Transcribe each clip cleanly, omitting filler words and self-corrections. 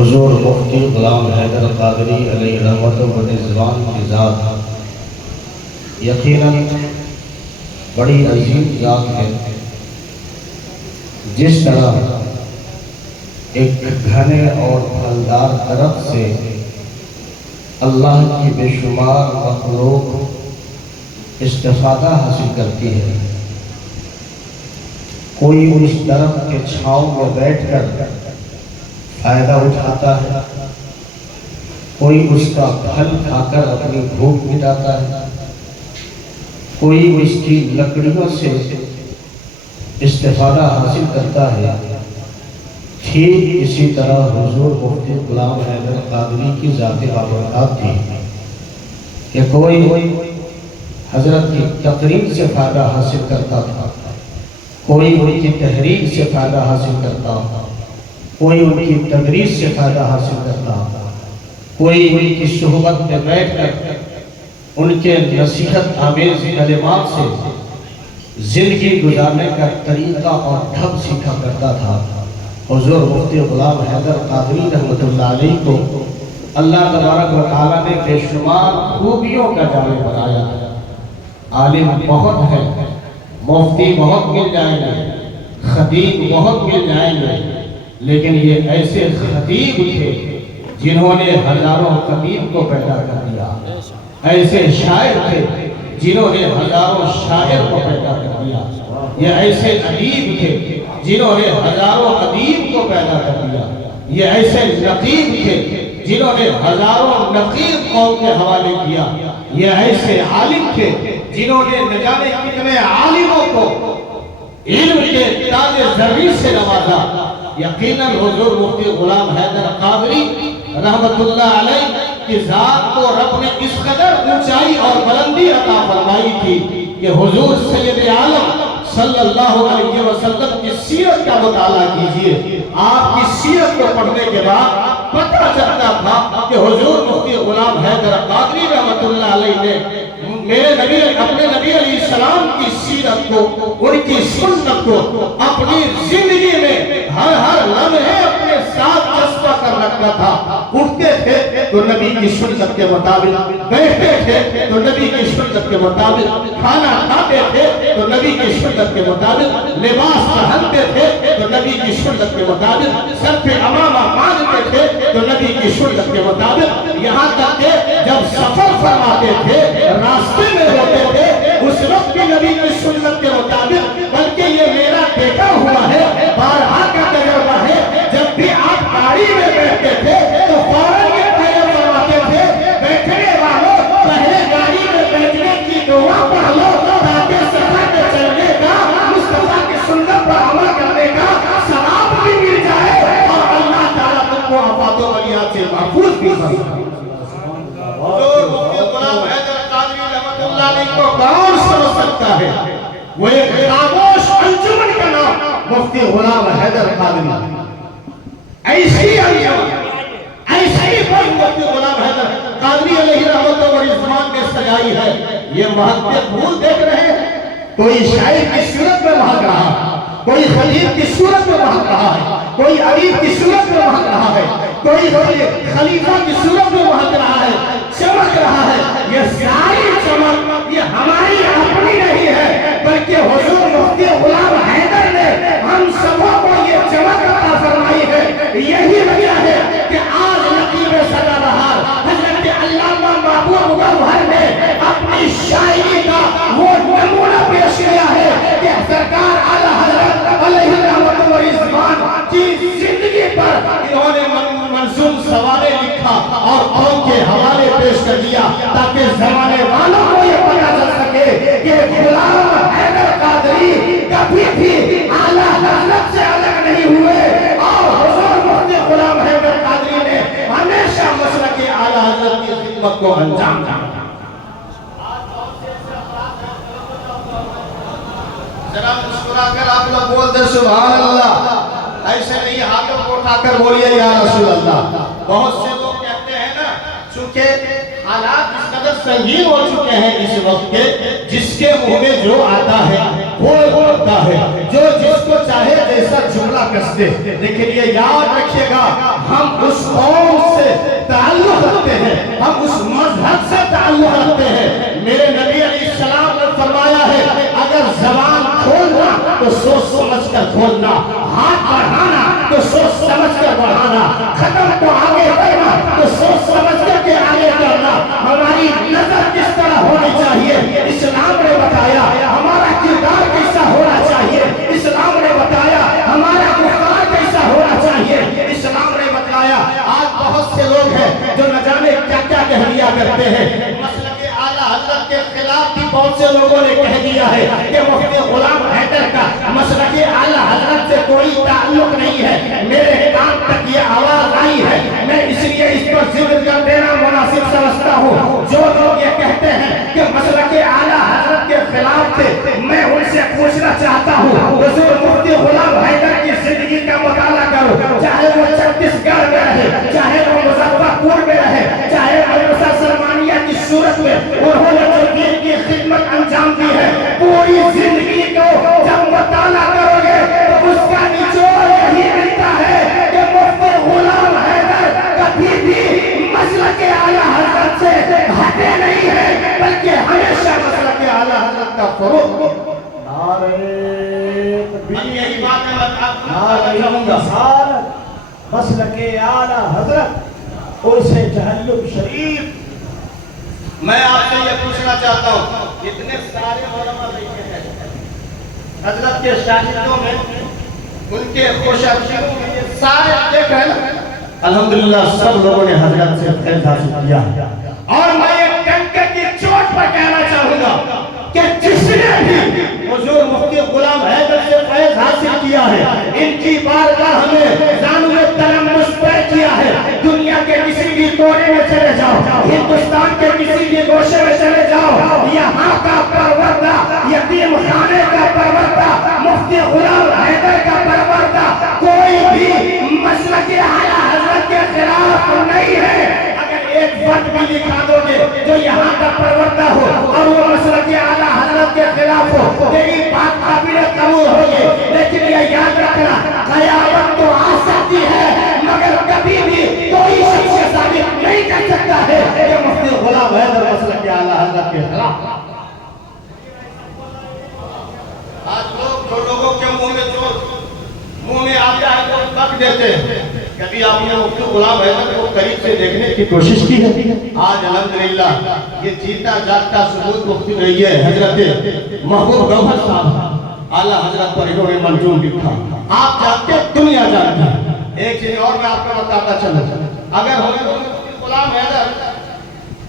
حضور مفتی غلام حیدر قادری علیہ رحمت و رضوان کی ذات یقیناً بڑی عظیم ذات ہے۔ جس طرح ایک گھنے اور پھلدار درخت سے اللہ کی بے شمار مخلوق استفادہ حاصل کرتی ہے، کوئی اس درخت کے چھاؤں میں بیٹھ کر فائدہ اٹھاتا ہے، کوئی اس کا پھل کھا کر اپنی بھوک مٹاتا ہے، کوئی اس کی لکڑیوں سے استفادہ حاصل کرتا ہے۔ ٹھیک اسی طرح حضور مفتی غلام حیدر قادری کی ذات بابرکات تھی کہ کوئی حضرت کی تقریر سے فائدہ حاصل کرتا تھا، کوئی ان کی تحریر سے فائدہ حاصل کرتا تھا، کوئی ان کی تدریس سے فائدہ حاصل کرتا تھا، کوئی ان کی صحبت میں بیٹھ کر ان کے نصیحت آمیز کلمات سے زندگی گزارنے کا طریقہ اور ڈھب سیکھا کرتا تھا۔ حضور مفتی غلام حیدر قادری رحمۃ اللہ علیہ کو اللہ تبارک و تعالیٰ نے بے شمار خوبیوں کا جامع بنایا ہے۔ عالم بہت ہے، مفتی بہت مل جائیں گے، خطیب بہت مل جائیں گے، لیکن یہ ایسے خطیب تھے جنہوں نے ہزاروں خطیب کو پیدا کر دیا، ایسے شاعر تھے جنہوں نے ہزاروں شاعر کو پیدا کر دیا، یہ ایسے ادیب تھے جنہوں نے ہزاروں ادیب کو پیدا کر دیا، یہ ایسے نقیب تھے جنہوں نے ہزاروں نقیب قوم کے حوالے کیا، یہ ایسے عالم تھے جنہوں نے نہ جانے کتنے عالموں کو علم کے تاج زرعی سے نوازا۔ یقیناً حضور مفتی غلام حیدر قادری رحمت اللہ علیہ کی ذات کو رب نے اس قدر اونچائی اور بلندی عطا فرمائی تھی کہ حضور سید عالم صلی اللہ علیہ وسلم کی سیرت کا مطالعہ کیجئے، آپ کی سیرت کو پڑھنے کے بعد پتہ چلتا تھا کہ حضور مفتی غلام حیدر قادری رحمت اللہ علیہ نے اپنے نبی علیہ السلام کی سیرت کو، ان کی سنت کو اپنی زندگی میں ہر لمحے اپنے ساتھ جذبہ کر رکھا تھا۔ اٹھتے تھے تو نبی کی سنت کے مطابق، بیٹھتے تھے تو نبی کی سنت کے مطابق، کھانا کھاتے تھے تو نبی کی سنت کے مطابق، لباس پہنتے تھے تو نبی کی سنت کے مطابق، سر پہ امامہ باندھتے تھے تو نبی کی سنت کے مطابق، یہاں تک کہ جب سفر فرماتے تھے، راستے میں ہوتے تھے، اس وقت بھی نبی کی سنت کے مطابق، بلکہ یہ میرا دیکھا ہوا ہے، بارہا کا تجربہ ہے، جب بھی آپ گاڑی میں بیٹھتے تھے تو فوراً یہ تیار فرماتے تھے، بیٹھنے والوں پہلے گاڑی میں بیٹھنے کی دعا پڑھ لو تاکہ سفر میں چلنے کا، مصطفیٰ کی سنت پر عمل کرنے کا ثواب بھی مل جائے اور اللہ تعالیٰ تم کو آفات و بلیات سے محفوظ بھی فرمائے۔ حضور مفتی غلام حیدر قادری رحمت اللہ علیہ کو کون سمجھ سکتا ہے؟ وہ ایک خاموش انجمن کا نام مفتی غلام حیدر قادری، ایسی انجمن، ایسی کوئی مفتی غلام حیدر قادری علیہ رحمت و رضوان نے سجائی ہے۔ یہ مہک پھول دیکھ رہے ہیں، کوئی شاعر کی صورت میں مہک رہا ہے، کوئی خلیف کی صورت میں مہک رہا ہے، کوئی ادیب کی صورت میں مہک رہا ہے، کوئی خلیفہ کی صورت میں مہک رہا ہے، چمک رہا ہے۔ یہ ساری چمک یہ ہماری اپنی نہیں ہے، بلکہ حضور مفتی غلام حیدر نے ہم سبوں کو یہ چمک عطا فرمائی ہے۔ یہی وجہ ہے کہ آج نقیب سدابہار حضرت علامہ محبوب گوہر نے اپنی شاعری کا وہ نمونہ پیش کیا ہے کہ سرکار اعلیٰ حضرت علیہ رحمت و رضوان کی زندگی پر انہوں نے منظوم سوالے لکھا اور قوم کے حوالے پیش کر دیا تاکہ زمانے والوں کو یہ پتہ چل سکے کہ غلام حیدر قادری کبھی بھی اعلیٰ حضرت سے الگ نہیں ہوئے اور حضور مفتی غلام حیدر قادری نے ہمیشہ مسلک اعلیٰ حضرت کی خدمت کو انجام دیا۔ ذرا مسکرا کر آپ لوگ بول دیں سبحان اللہ، ایسے نہیں ہاتھوں کو اٹھا کر بولیے یا رسول اللہ۔ بہت سے لوگ کہتے ہیں نا، چونکہ حالات اس قدر سنگین ہو چکے ہیں اس وقت کے، جس کے منہ میں جو آتا ہے وہ بولتا ہے، جو جس کو چاہے جیسا جملہ کس دے۔ لیکن یہ یاد رکھیے گا، ہم اس قوم سے تعلق رکھتے ہیں، ہم اس مذہب سے تعلق رکھتے ہیں۔ میرے نبی علیہ السلام نے فرمایا ہے اگر زبان کھولنا تو سوچ سمجھ کر کھولنا، ہاتھ بڑھانا تو سوچ سمجھ کر بڑھانا، قدم کو آگے بڑھنا تو سوچ سمجھ کر کے آگے کرنا۔ ہماری نظر کس طرح ہونی چاہیے اسلام نے بتایا، ہمارا کردار کیسا ہونا چاہیے اسلام نے بتایا، ہمارا گفتار کیسا ہونا چاہیے اسلام نے بتایا۔ آج بہت سے لوگ ہیں جو نہ جانے کیا کیا کہہ لیا کرتے ہیں، مسلک اعلیٰ حضرت کے خلاف بھی بہت سے لوگوں نے کہہ دیا ہے کہ مفتی غلام حیدر کا مسلک اعلیٰ حضرت سے کوئی تعلق نہیں ہے۔ میرے کان تک یہ آواز آئی ہے، میں اس لیے اس پر ذکر کر دینا مناسب سمجھتا ہوں۔ جو لوگ یہ کہتے ہیں کہ مسلک اعلیٰ حضرت کے خلاف تھے، میں ان سے پوچھنا چاہتا ہوں حضور مفتی غلام حیدر کی زندگی کا مطالعہ کرو، چاہے وہ چھتیس گڑھ میں رہے، چاہے وہ مظفر پور میں رہے، چاہے مدرسہ سلمانیہ کی صورت میں انہوں نے جو دین کی خدمت انجام دی ہے، پوری زندگی کو جب مطالعہ کرو گے تو اس کا نچوڑ یہی ملتا ہے کہ مفتی غلام حیدر کبھی بھی مسلک اعلیٰ حضرت سے ہٹے نہیں ہے، بلکہ ہمیشہ مسلک اعلیٰ حضرت کا فروغ۔ مسلک اعلیٰ حضرت اور سے تحلق شریف۔ میں آپ سے یہ پوچھنا چاہتا ہوں، اتنے سارے علماء بیٹھے ہیں حضرت کے شاہدوں میں، ان کے خوشابشروں میں، یہ سارے دیکھ رہے ہیں الحمدللہ سب لوگوں نے حضرت سے فیض حاصل کیا۔ اور میں یہ ڈنکے کی چوٹ پر کہنا چاہوں گا کہ جس نے بھی حضور مفتی غلام حیدر سے فیض حاصل کیا ہے، ان کی بارگاہ میں زانوِ تلمس پہ کیا ہے، دنیا کے کسی بھی کونے میں چلے جاؤ، ہندوستان کے کسی بھی گوشے میں چلے جاؤ، یہاں کا پروردہ، یتیم خانے کا پروردہ، مفتی غلام حیدر کا پروردہ کوئی بھی مسلک اعلیٰ حضرت کے خلاف نہیں ہے۔ ایک فرد بھی دکھا دو گے جو یہاں کا پروردہ ہو اور وہ مسلک اعلیٰ حضرت کے خلاف ہو، تیری بات قابل قبول ہوگی، لیکن یہ یاد رکھنا قیامت تو آ سکتی ہے مگر کبھی بھی کوئی شخص ثابت نہیں کر سکتا ہے کہ مفتی غلام حیدر مسلک اعلیٰ حضرت کے خلاف۔ آج لوگوں کے منہ میں آ جائے تو بک دیتے ہیں۔ کبھی آپ نے مفتی غلام حیدر کو قریب سے دیکھنے کی کوشش کی ہے؟ آج الحمدللہ یہ جیتا جاگتا ثبوت مفتی رہی ہے حضرت محبوب گوہر صاحب اعلیٰ حضرت پر انہوں نے منظوم لکھا، آپ جانتے دنیا جانتی ہے۔ ایک چیز اور میں آپ کو بتاتا چلا، اگر ہمیں مفتی غلام حیدر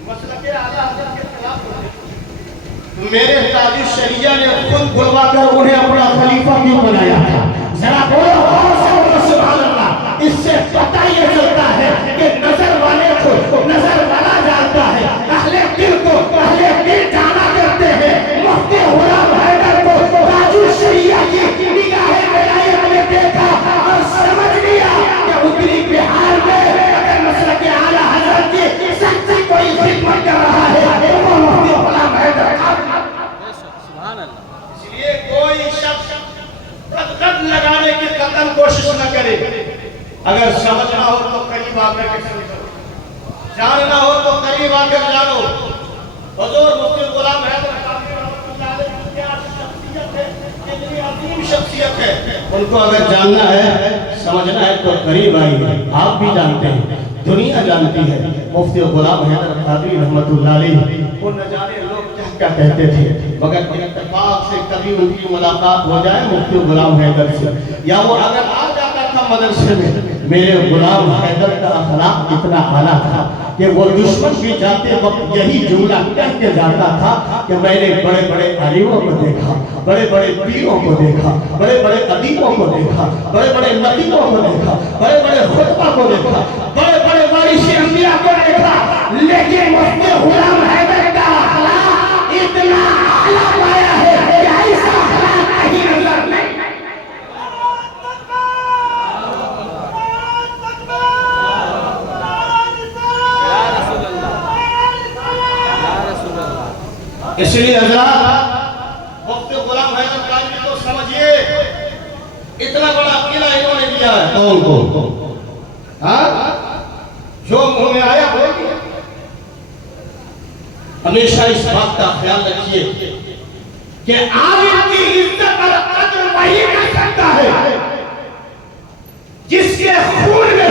مسلک اعلیٰ حضرت کے خلاف ہوتے، میرے تاج الشریعہ نے خود بلوا کر انہیں اپنا خلیفہ کیوں بنایا تھا؟ ذرا بولو اور سے بولو سبحان اللہ۔ اس سے پتہ یہ چلتا ہے کہ نظر والے کو نظر والا جانتا ہے، اہل دل کو اہل دل جانا کرتے ہیں۔ مفتی غلام حیدر کو تاج الشریعہ کی نگاہ ولایت نے دیکھا اور سمجھ لیا کہ اتری بہار میں اگر مسلک اعلیٰ حضرت کی سچی کوئی خدمت کر رہا ہے تو وہ مفتی غلام حیدر کا۔ اس لیے کوئی شخص قد لگانے کی قطعاً کوشش نہ کرے۔ اگر سمجھنا ہو تو قریب آ کر کے سمجھو، جاننا ہو تو قریب آ کر جانو۔ حضور مفتی غلام حیدر رحمۃ اللہ علیہ کی کیا شخصیت ہے، کتنی عظیم شخصیت ہے، ان کو اگر جاننا ہے سمجھنا ہے تو قریب آئیے۔ آپ بھی جانتے ہیں، دنیا جانتی ہے مفتی غلام حیدر قادری رحمۃ اللہ علیہ، وہ نہ جانے لوگ کیا کیا کہتے تھے، مگر اتفاق سے کبھی ان کی ملاقات ہو جائے مفتی غلام حیدر سے، یا وہ اگر آ جاتا تھا مدرسے میں، میرے غلام حیدر کا اخلاق اتنا اعلیٰ تھا کہ وہ دشمن بھی جاتے وقت یہی جملہ کہہ کے جاتا تھا کہ میں نے بڑے بڑے عالموں کو دیکھا، بڑے بڑے پیروں کو دیکھا، بڑے بڑے ادیبوں کو دیکھا، بڑے بڑے نبیوں کو دیکھا، بڑے بڑے خطبہ کو دیکھا، بڑے بڑے وارث انبیاء کو دیکھا، لیکن مفتی غلام حیدر کا اخلاق اتنا اعلیٰ پایا ہے کہ ایسا اخلاق کہیں نظر نہیں۔ اس لیے حضرات مفتی غلام حیدر قادری کو سمجھیے، اتنا بڑا قلعہ انہوں نے دیا ہے قوم کو، ہاں ہمیشہ اس بات کا خیال رکھیے کہ عالم کی عزت اور قدر وہی کر سکتا ہے جس کے خون میں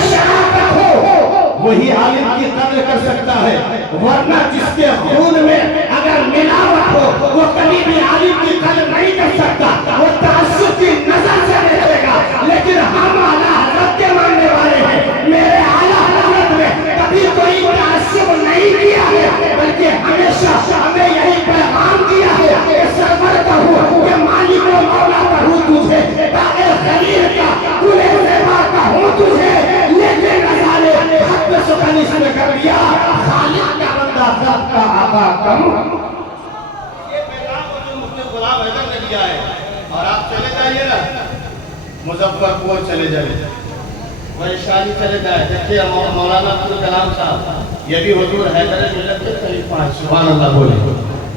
شرافت ہو، وہی عالم کی قدر کر سکتا ہے، ورنہ جس کے خون میں اگر ملاوٹ ہو وہ کبھی بھی عالم کی قدر نہیں کر سکتا، وہ تعصب کی نظر سے دیکھے گا۔ لیکن ہم اعلیٰ حضرت کے ماننے والے ہیں، میرے اعلیٰ حضرت نے کبھی کوئی تعصب نہیں کیا ہے، بلکہ ہمیشہ ہمیں یہی پیغام دیا ہے کہ سرور کہوں کہ مالک و مولا کہوں تجھے، باغ خلیل کا گلے زیبا کہوں تجھے، لیکن نظارے حق میں سکن اس نے کر لیا، خالق کا بندہ ذات کا آقا کہوں۔ یہ پیغام جو مفتی غلام حیدر نے دیا ہے، اور آپ چلے جائیے نا مظفر پور چلے جائیے، ویشالی چلے جائے، دیکھیے مولانا عبدالکلام صاحب یہ بھی حضور حیدر ملت کے خلیفہ ہیں، سبحان اللہ بولے،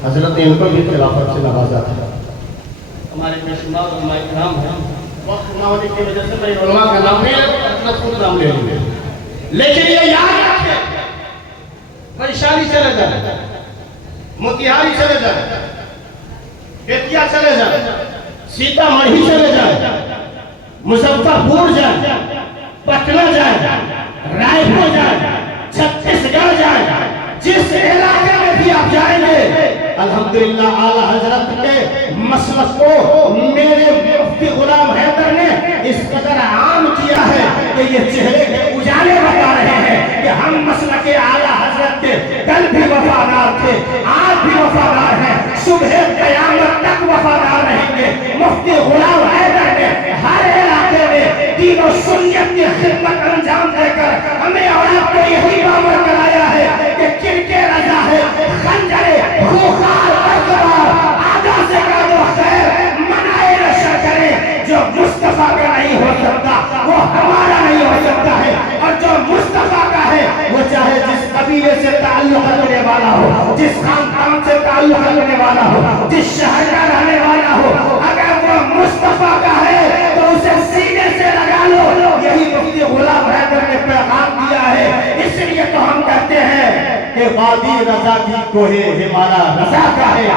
حضرت نے ان کو بھی خلافت سے نوازا تھا۔ ہمارے میں شمار علماء کرام ہیں، وقت نہ ہونے کی وجہ سے میں علماء کا نام نہیں لے حضرت خود نام لے لوں گے، لیکن یہ یاد رکھیں ویشالی چلے جائے، موتیہاری چلے جائے، بیتیا چلے جائے، سیتا مڑھی چلے جائے، مظفر پور جائے، پٹنہ جائے، رائے پور جائے، چھتیس گڑھ جائے، جس علاقے میں بھی آپ جائیں گے الحمدللہ اعلیٰ حضرت کے مسلک کو میرے مفتی غلام حیدر نے اس قدر عام کیا ہے کہ یہ چہرے کے اجالے بتا رہے ہیں کہ ہم مسلک اعلیٰ حضرت کے کل بھی وفادار تھے، آج بھی وفادار ہیں، صبح قیامت تک وفادار رہیں گے۔ مفتی غلام حیدر نے ہر علاقے میں دین و سنت کی خدمت انجام دے کر ہمیں اور آپ کو یہی باور کرایا ہے کہ کن کے رضا ہے خنجرے خوخار برقرار آدھا سے کا دو خیر منائے نشر کرے، جو مصطفیٰ کا نہیں ہو سکتا وہ ہمارا نہیں ہو سکتا ہے، اور جو مصطفیٰ کا ہے وہ چاہے جس قبیلے سے تعلق رکھنے والا ہو، جس خاندان سے تعلق رکھنے والا ہو، جس شہر کا رہنے والا ہو، اگر وہ مصطفیٰ کا ہے تو اسے سینے سے لگا لو۔ یہی مفتی غلام حیدر نے پیغام دیا ہے، اس لیے تو ہم کہتے ہیں کہ وادی رضا کی کوہ ہمارا رضا کا ہے،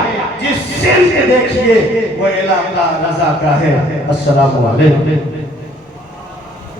جس سمت دیکھیے وہ علاقہ رضا کا ہے۔ السلام علیکم۔